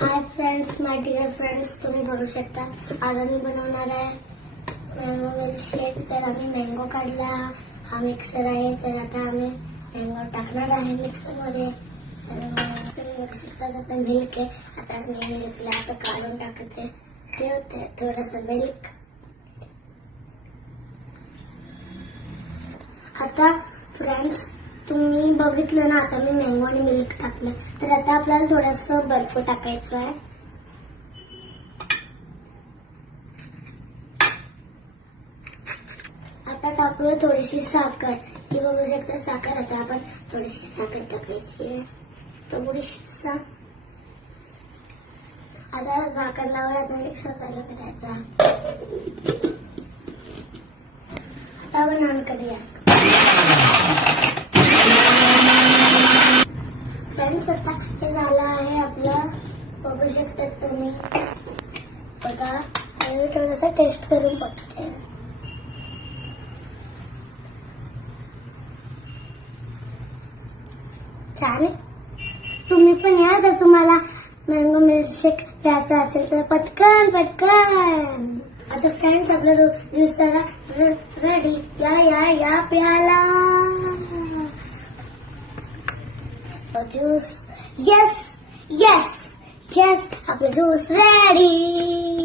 High friends, my dear friends, तुम्ही बघू शकता आज आम्ही बनवणार आहे मँगो मिल्कशेक. तर आम्ही मँगो काढला, हा मिक्सर आहे. तर आता आम्ही मँगो टाकणार आहे मिक्सरमध्ये. बघू शकता आता मिल्क आहे. आता मी मिल्कला आता काढून टाकते. ते होते थोडंसं मिल्क. आता फ्रेंड्स तुम्ही बघितलं ना, आता मी मँगो आणि मिल्क टाकलं. तर आता आपल्याला थोडंसं बर्फ टाकायचं आहे. आता टाकूया थोडीशी साखर. ही बघू शकता साखर. आता आपण थोडीशी साखर टाकायची आहे. थोडीशी आता झाकण लावून आता मिक्सर चालू करायचा. आता आपण ऑन करूया. फ्रेंड्स आता हे झालं आहे आपलं. बघू शकतात तुम्ही. बघा मी थोडंसं टेस्ट करून बघते. छान आहे. तुम्ही पण या, जर तुम्हाला मँगो मिल्कशेक प्यायचा असेल तर पटकन पटकन. आता फ्रेंड्स आपला ज्यूस करा रेडी. या या या प्याला ज्यूस. यस यस यस, आपला ज्यूस रेडी.